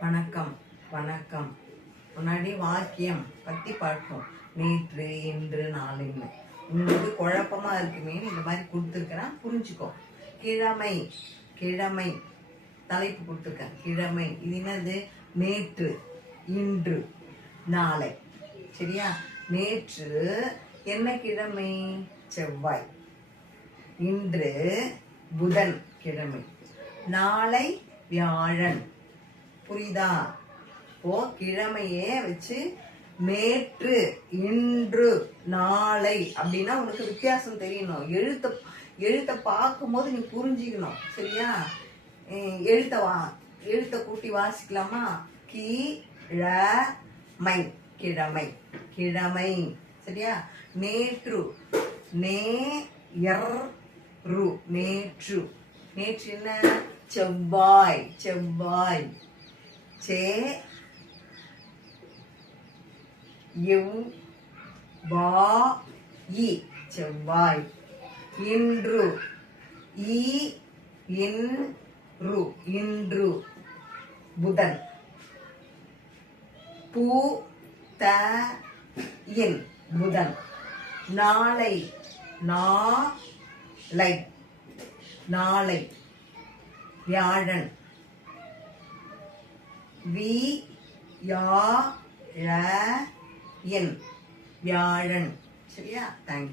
வணக்கம் வணக்கம். முன்னாடி வாக்கியம் பற்றி பார்ப்போம். நேற்று இன்று நாளைன்னு உங்களுக்கு குழப்பமா இருக்குமே இந்த மாதிரி கொடுத்துருக்கிறேன், புரிஞ்சுக்கோ. கிழமை கிழமை தலைப்பு கொடுத்துருக்கேன். கிழமை இது என்னது? நேற்று, இன்று, நாளை. சரியா? நேற்று என்ன கிழமை? செவ்வாய். இன்று புதன் கிழமை. நாளை வியாழன். புரியுதா? ஓ, கிழமையே வச்சு நேற்று, இன்று, நாளை அப்படின்னா உனக்கு வித்தியாசம் தெரியணும். எழுத்த பார்க்கும்போது நீ புரிஞ்சுக்கணும். சரியா? எழுத்த கூட்டி வாசிக்கலாமா? கிழமை கிழமை கிழமை. சரியா? நேற்று நேற்று நேற்று என்ன? செவ்வாய் செவ்வாய். செவ்வாய். இன்று இன்று புதன். புதன். நாளை நாளை வியாழன். வியாழன். சரியா? தேங்க்யூ.